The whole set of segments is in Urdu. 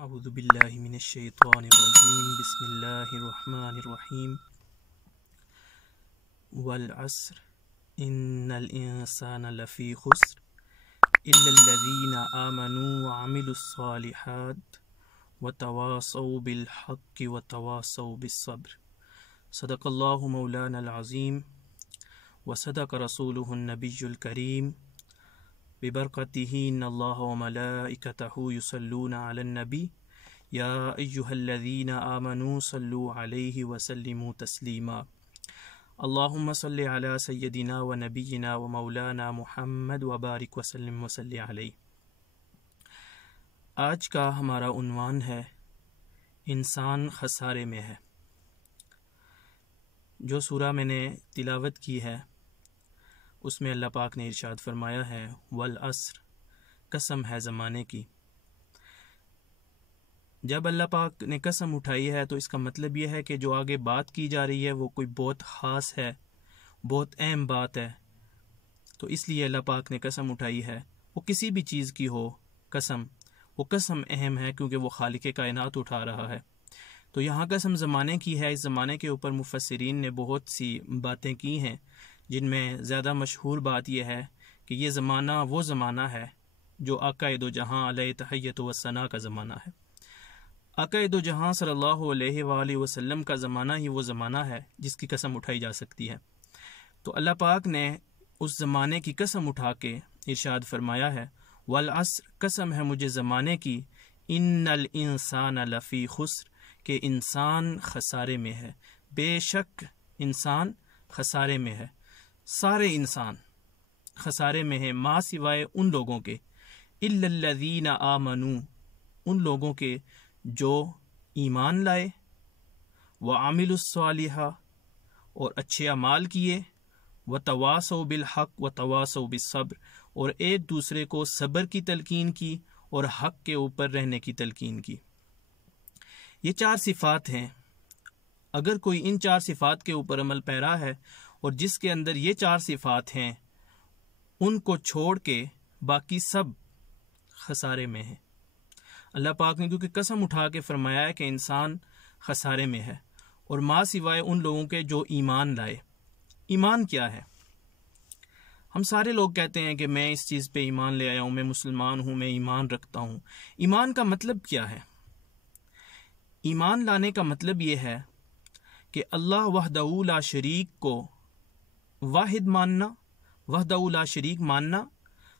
اعوذ باللہ من الشیطان الرجیم بسم اللہ الرحمن الرحیم والعصر ان الانسان لفی خسر الا الذین آمنوا وعملوا الصالحات وتواصوا بالحق وتواصوا بالصبر صدق اللہ مولانا العظیم وصدق رسولہ النبی الکریم ببرکتہ ان اللہ وملائکتہ یصلون علی النبی یا ایہا الذین آمنوا صلوا علیہ وسلموا تسلیما اللہم صلی علی سیدنا و نبینا و مولانا محمد وبارک وسلم وصلی علیہ۔ آج کا ہمارا عنوان ہے انسان خسارے میں ہے۔ جو سورہ میں نے تلاوت کی ہے اس میں اللہ پاک نے ارشاد فرمایا ہے والعصر، قسم ہے زمانے کی۔ جب اللہ پاک نے قسم اٹھائی ہے تو اس کا مطلب یہ ہے کہ جو آگے بات کی جا رہی ہے وہ کوئی بہت خاص ہے، بہت اہم بات ہے، تو اس لیے اللہ پاک نے قسم اٹھائی ہے۔ وہ کسی بھی چیز کی ہو قسم، وہ قسم اہم ہے کیونکہ وہ خالق کائنات اٹھا رہا ہے۔ تو یہاں قسم زمانے کی ہے۔ اس زمانے کے اوپر مفسرین نے بہت سی باتیں کی ہیں، جن میں زیادہ مشہور بات یہ ہے کہ یہ زمانہ وہ زمانہ ہے جو آقا دو جہاں علیہ تحیت و ثنا کا زمانہ ہے۔ آقا دو جہاں صلی اللہ علیہ وآلہ وسلم کا زمانہ ہی وہ زمانہ ہے جس کی قسم اٹھائی جا سکتی ہے۔ تو اللہ پاک نے اس زمانے کی قسم اٹھا کے ارشاد فرمایا ہے والعصر، قسم ہے مجھے زمانے کی، ان الانسان لفی خسر، کہ انسان خسارے میں ہے۔ بے شک انسان خسارے میں ہے، سارے انسان خسارے میں ہیں، ما سوائے ان لوگوں کے، الا الذین آمنوا، ان لوگوں کے جو ایمان لائے، وعملوا الصالحات، اور اچھے اعمال کیے، وتواصوا بالحق وتواصوا بالصبر، اور ایک دوسرے کو صبر کی تلقین کی اور حق کے اوپر رہنے کی تلقین کی۔ یہ چار صفات ہیں۔ اگر کوئی ان چار صفات کے اوپر عمل پیرا ہے اور جس کے اندر یہ چار صفات ہیں، ان کو چھوڑ کے باقی سب خسارے میں ہیں۔ اللہ پاک نے کیونکہ قسم اٹھا کے فرمایا ہے کہ انسان خسارے میں ہے، اور ما سوائے ان لوگوں کے جو ایمان لائے۔ ایمان کیا ہے؟ ہم سارے لوگ کہتے ہیں کہ میں اس چیز پہ ایمان لے آیا ہوں، میں مسلمان ہوں، میں ایمان رکھتا ہوں۔ ایمان کا مطلب کیا ہے؟ ایمان لانے کا مطلب یہ ہے کہ اللہ وحدہ لا شریک کو واحد ماننا، وحدہ لا شریک ماننا،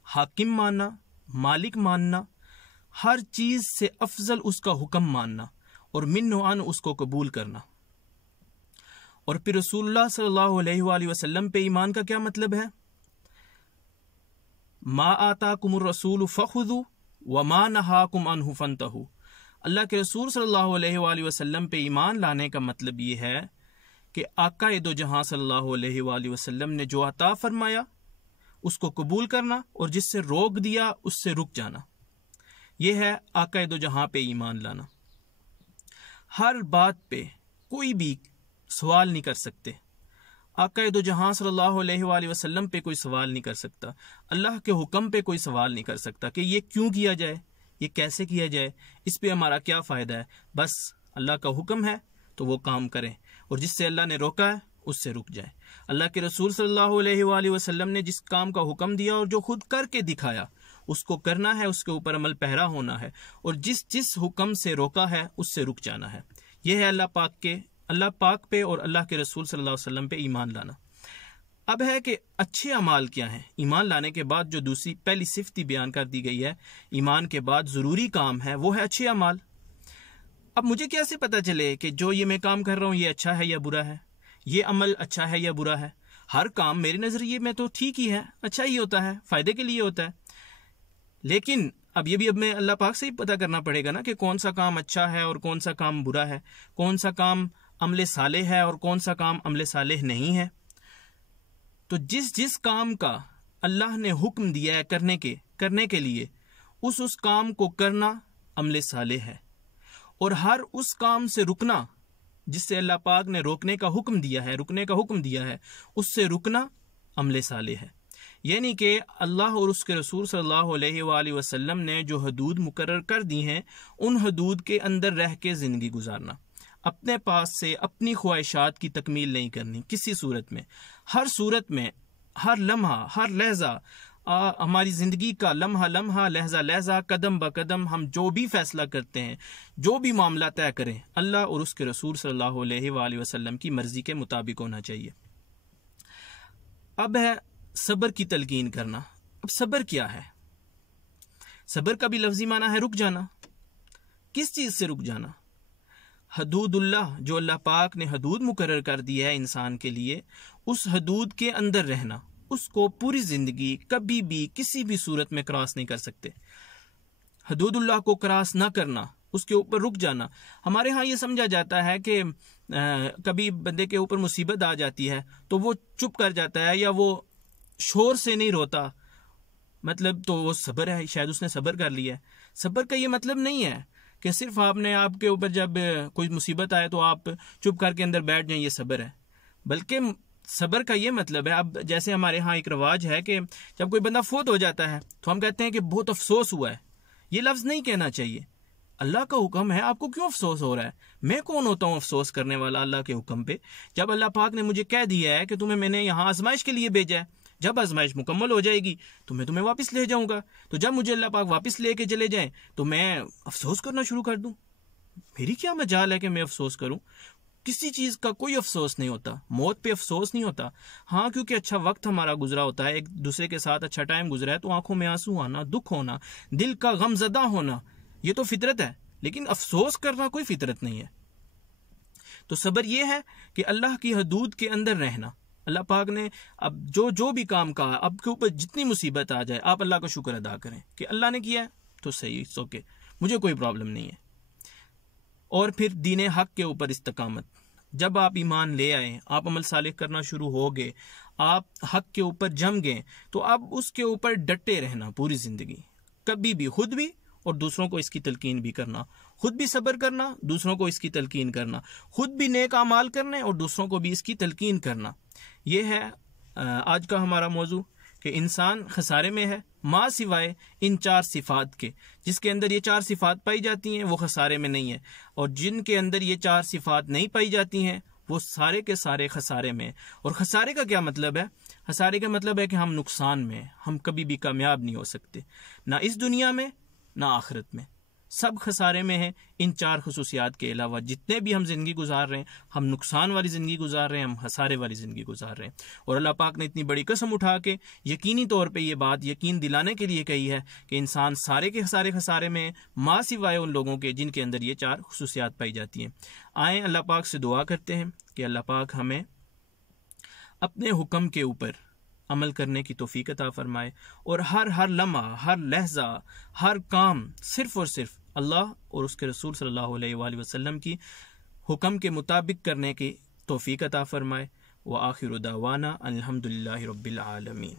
حاکم ماننا، مالک ماننا، ہر چیز سے افضل اس کا حکم ماننا، اور من و عن اس کو قبول کرنا۔ اور پھر رسول اللہ صلی اللہ علیہ وآلہ وسلم پہ ایمان کا کیا مطلب ہے؟ ما آتاکم الرسول فخذوا وما نہاکم عنہ فانتہوا۔ اللہ کے رسول صلی اللہ علیہ وآلہ وسلم پہ ایمان لانے کا مطلب یہ ہے کہ آقا دو جہاں صلی اللہ علیہ وآلہ وسلم نے جو عطا فرمایا اس کو قبول کرنا، اور جس سے روک دیا اس سے رک جانا۔ یہ ہے آقا دو جہاں پہ ایمان لانا۔ ہر بات پہ کوئی بھی سوال نہیں کر سکتے۔ آقا دو جہاں صلی اللہ علیہ وآلہ وسلم پہ کوئی سوال نہیں کر سکتا، اللہ کے حکم پہ کوئی سوال نہیں کر سکتا کہ یہ کیوں کیا جائے، یہ کیسے کیا جائے، اس پہ ہمارا کیا فائدہ ہے۔ بس اللہ کا حکم ہے تو وہ کام کریں، اور جس سے اللہ نے روکا ہے اس سے رک جائیں۔ اللہ کے رسول صلی اللہ علیہ وآلہ وسلم نے جس کام کا حکم دیا اور جو خود کر کے دکھایا اس کو کرنا ہے، اس کے اوپر عمل پیرا ہونا ہے، اور جس حکم سے روکا ہے اس سے رک جانا ہے۔ یہ ہے اللہ پاک پہ اور اللہ کے رسول صلی اللہ علیہ وسلم پہ ایمان لانا۔ اب ہے کہ اچھے اعمال کیا ہیں؟ ایمان لانے کے بعد جو دوسری پہلی صفت بیان کر دی گئی ہے، ایمان کے بعد ضروری کام ہے، وہ ہے اچھے اعمال۔ اب مجھے کیسے پتا چلے کہ جو یہ میں کام کر رہا ہوں یہ اچھا ہے یا برا ہے، یہ عمل اچھا ہے یا برا ہے؟ ہر کام میرے نظریے میں تو ٹھیک ہی ہے، اچھا ہی ہوتا ہے، فائدے کے لیے ہوتا ہے، لیکن اب میں اللہ پاک سے ہی پتا کرنا پڑے گا نا کہ کون سا کام اچھا ہے اور کون سا کام برا ہے، کون سا کام عمل صالح ہے اور کون سا کام عمل صالح نہیں ہے۔ تو جس کام کا اللہ نے حکم دیا ہے کرنے کے لیے اس کام کو کرنا عمل صالح ہے، اور ہر اس کام سے رکنا جس سے اللہ پاک نے رکنے کا حکم دیا ہے، اس سے رکنا عمل صالح ہے۔ یعنی کہ اللہ اور اس کے رسول صلی اللہ علیہ وآلہ وسلم نے جو حدود مقرر کر دی ہیں ان حدود کے اندر رہ کے زندگی گزارنا، اپنے پاس سے اپنی خواہشات کی تکمیل نہیں کرنی کسی صورت میں، ہر صورت میں، ہر لمحہ، ہر لحظہ، ہماری زندگی کا لمحہ لمحہ، لحظہ لحظہ، قدم بقدم ہم جو بھی فیصلہ کرتے ہیں، جو بھی معاملہ طے کریں، اللہ اور اس کے رسول صلی اللہ علیہ وآلہ وسلم کی مرضی کے مطابق ہونا چاہیے۔ اب ہے صبر کی تلقین کرنا۔ اب صبر کیا ہے؟ صبر کا بھی لفظی معنی ہے رک جانا۔ کس چیز سے رک جانا؟ حدود اللہ، جو اللہ پاک نے حدود مقرر کر دی ہے انسان کے لیے، اس حدود کے اندر رہنا، اس کو پوری زندگی کبھی بھی کسی بھی صورت میں کراس نہیں کر سکتے۔ حدود اللہ کو کراس نہ کرنا، اس کے اوپر رک جانا۔ ہمارے ہاں یہ سمجھا جاتا ہے کہ کبھی بندے کے اوپر مصیبت آ جاتی ہے تو وہ چپ کر جاتا ہے یا وہ شور سے نہیں روتا، مطلب تو وہ صبر ہے، شاید اس نے صبر کر لیا ہے۔ صبر کا یہ مطلب نہیں ہے کہ صرف آپ کے اوپر جب کوئی مصیبت آئے تو آپ چپ کر کے اندر بیٹھ جائیں، یہ صبر ہے۔ بلکہ صبر کا یہ مطلب ہے، اب جیسے ہمارے ہاں ایک رواج ہے کہ جب کوئی بندہ فوت ہو جاتا ہے تو ہم کہتے ہیں کہ بہت افسوس ہوا ہے۔ یہ لفظ نہیں کہنا چاہیے۔ اللہ کا حکم ہے، آپ کو کیوں افسوس ہو رہا ہے؟ میں کون ہوتا ہوں افسوس کرنے والا اللہ کے حکم پہ؟ جب اللہ پاک نے مجھے کہہ دیا ہے کہ میں نے یہاں آزمائش کے لیے بھیجا ہے، جب آزمائش مکمل ہو جائے گی تو میں تمہیں واپس لے جاؤں گا، تو جب مجھے اللہ پاک واپس لے کے چلے جائیں تو میں افسوس کرنا شروع کر دوں؟ میری کیا مجال ہے کہ میں افسوس کروں؟ کسی چیز کا کوئی افسوس نہیں ہوتا، موت پہ افسوس نہیں ہوتا۔ ہاں کیونکہ اچھا وقت ہمارا گزرا ہوتا ہے، ایک دوسرے کے ساتھ اچھا ٹائم گزرا ہے تو آنکھوں میں آنسو آنا، دکھ ہونا، دل کا غم زدہ ہونا، یہ تو فطرت ہے، لیکن افسوس کرنا کوئی فطرت نہیں ہے۔ تو صبر یہ ہے کہ اللہ کی حدود کے اندر رہنا۔ اللہ پاک نے اب جو بھی کام کہا، اب کے اوپر جتنی مصیبت آ جائے آپ اللہ کا شکر ادا کریں کہ اللہ نے کیا ہے تو صحیح، سو کے مجھے کوئی پرابلم نہیں ہے۔ اور پھر دین حق کے اوپر استقامت۔ جب آپ ایمان لے آئیں، آپ عمل صالح کرنا شروع ہو گئے، آپ حق کے اوپر جم گئے، تو اب اس کے اوپر ڈٹے رہنا پوری زندگی، کبھی بھی، خود بھی اور دوسروں کو اس کی تلقین بھی کرنا، خود بھی صبر کرنا، دوسروں کو اس کی تلقین کرنا، خود بھی نیک اعمال کرنے اور دوسروں کو بھی اس کی تلقین کرنا۔ یہ ہے آج کا ہمارا موضوع کہ انسان خسارے میں ہے ما سوائے ان 4 صفات کے۔ جس کے اندر یہ 4 صفات پائی جاتی ہیں وہ خسارے میں نہیں ہے، اور جن کے اندر یہ 4 صفات نہیں پائی جاتی ہیں وہ سارے کے سارے خسارے میں۔ اور خسارے کا کیا مطلب ہے؟ خسارے کا مطلب ہے کہ ہم نقصان میں، ہم کبھی بھی کامیاب نہیں ہو سکتے، نہ اس دنیا میں نہ آخرت میں، سب خسارے میں ہیں۔ ان 4 خصوصیات کے علاوہ جتنے بھی ہم زندگی گزار رہے ہیں، ہم نقصان والی زندگی گزار رہے ہیں، ہم خسارے والی زندگی گزار رہے ہیں۔ اور اللہ پاک نے اتنی بڑی قسم اٹھا کے یقینی طور پہ یہ بات یقین دلانے کے لیے کہی ہے کہ انسان سارے کے سارے خسارے میں، ما سوائے ان لوگوں کے جن کے اندر یہ 4 خصوصیات پائی جاتی ہیں۔ آئیں اللہ پاک سے دعا کرتے ہیں کہ اللہ پاک ہمیں اپنے حکم کے اوپر عمل کرنے کی توفیق عطا فرمائے، اور ہر لمحہ، ہر لحظہ، ہر کام صرف اور صرف اللہ اور اس کے رسول صلی اللہ علیہ وآلہ وسلم کی حکم کے مطابق کرنے کی توفیق عطا فرمائے۔ وآخر دعوانا الحمدللہ رب العالمین۔